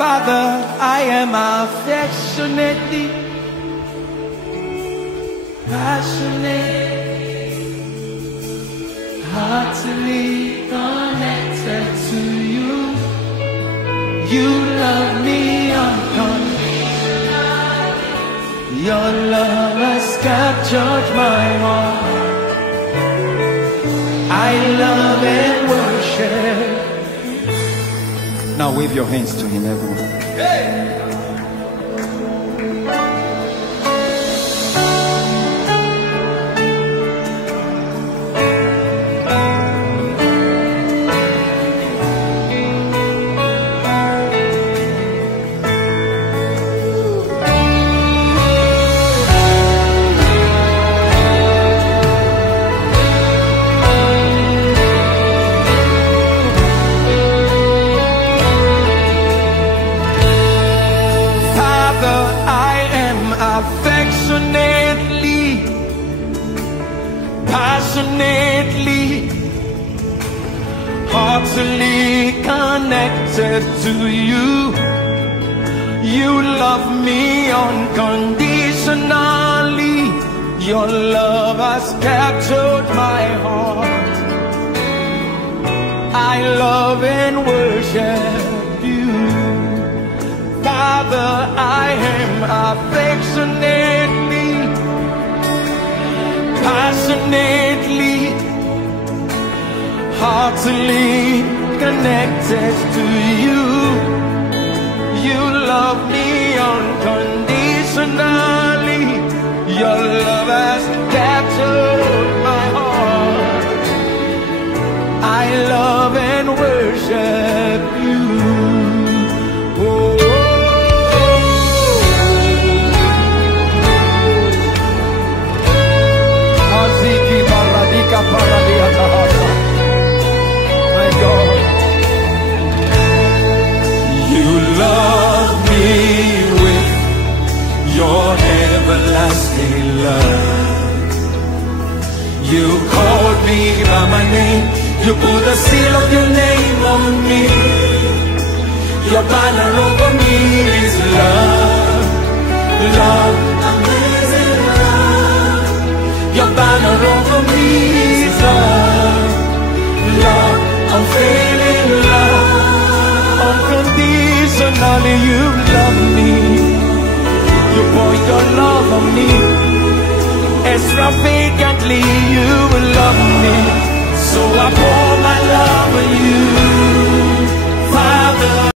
Father, I am affectionately, passionate, heartily connected to you. You love me unconditionally. Your love has captured my heart. I love and worship. Now wave your hands to him, everyone. Hey! Affectionately, passionately, heartily connected to you. You love me unconditionally. Your love has captured my heart. I love and worship you. Father, I am affectionately, passionately, heartily connected to you. You love me unconditionally. Your love has captured my heart. I love and worship you. Oh. My God, you love me with your everlasting love. You called me by my name. You put the seal of your name on me. Your banner over me is love. Love, amazing love. Your banner over me is love. Love, unfailing love. Unconditionally you love me. You pour your love on me. Extravagantly you love me. So I pour my love on you, Father.